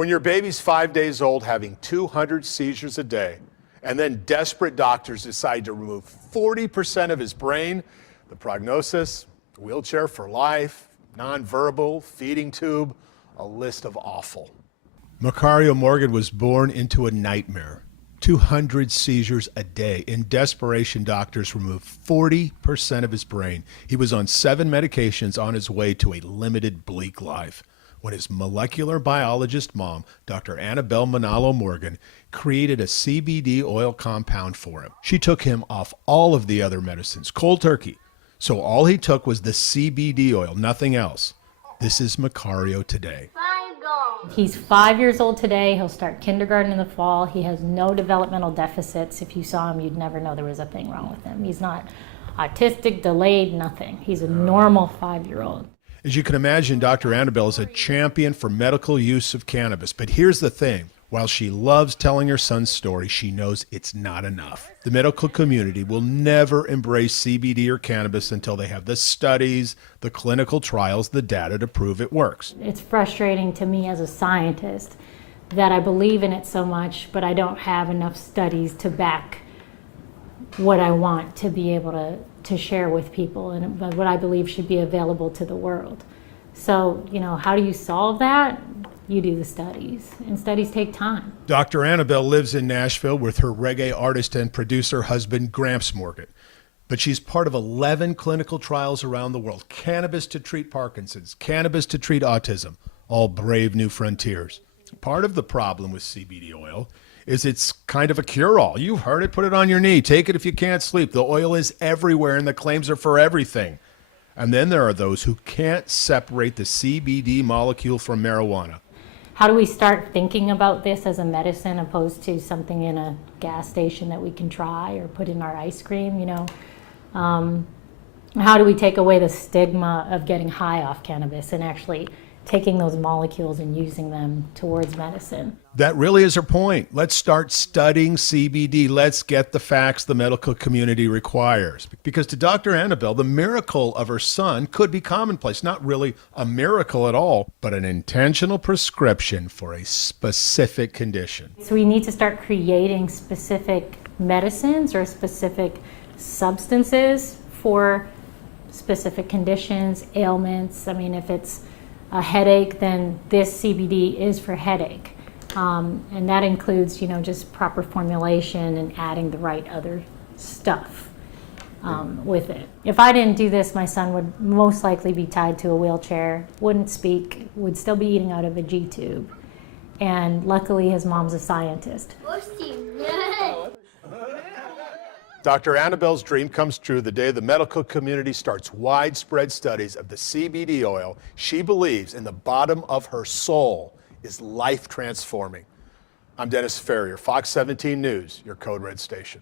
When your baby's 5 days old having 200 seizures a day, and then desperate doctors decide to remove 40% of his brain, the prognosis, wheelchair for life, nonverbal, feeding tube, a list of awful. Macario Morgan was born into a nightmare. 200 seizures a day. In desperation, doctors removed 40% of his brain. He was on 7 medications on his way to a limited, bleak life when his molecular biologist mom, Dr. Annabelle Manalo Morgan, created a CBD oil compound for him. She took him off all of the other medicines, cold turkey. So all he took was the CBD oil, nothing else. This is Macario today. He's 5 years old today. He'll start kindergarten in the fall. He has no developmental deficits. If you saw him, you'd never know there was a thing wrong with him. He's not autistic, delayed, nothing. He's a normal 5-year-old. As you can imagine, Dr. Annabelle is a champion for medical use of cannabis. But here's the thing. While she loves telling her son's story, she knows it's not enough. The medical community will never embrace CBD or cannabis until they have the studies, the clinical trials, the data to prove it works. It's frustrating to me as a scientist that I believe in it so much, but I don't have enough studies to back what I want to be able to share with people and what I believe should be available to the world. So, how do you solve that? You do the studies, and studies take time. Dr. Annabelle lives in Nashville with her reggae artist and producer husband, Gramps Morgan. But she's part of 11 clinical trials around the world. Cannabis to treat Parkinson's, cannabis to treat autism, all brave new frontiers. Part of the problem with CBD oil is it's kind of a cure-all. You've heard it, put it on your knee, take it if you can't sleep. The oil is everywhere and the claims are for everything. And then there are those who can't separate the CBD molecule from marijuana. How do we start thinking about this as a medicine opposed to something in a gas station that we can try or put in our ice cream, How do we take away the stigma of getting high off cannabis and actually taking those molecules and using them towards medicine? That really is her point. Let's start studying CBD. Let's get the facts the medical community requires. Because to Dr. Annabelle, the miracle of her son could be commonplace. Not really a miracle at all, but an intentional prescription for a specific condition. So we need to start creating specific medicines or specific substances for specific conditions, ailments. I mean, if it's a headache, then this CBD is for headache. And that includes, just proper formulation and adding the right other stuff with it. If I didn't do this, my son would most likely be tied to a wheelchair, wouldn't speak, would still be eating out of a G-tube. And luckily his mom's a scientist. Dr. Annabelle's dream comes true the day the medical community starts widespread studies of the CBD oil she believes in the bottom of her soul is life transforming. I'm Dennis Ferrier, Fox 17 News, your Code Red station.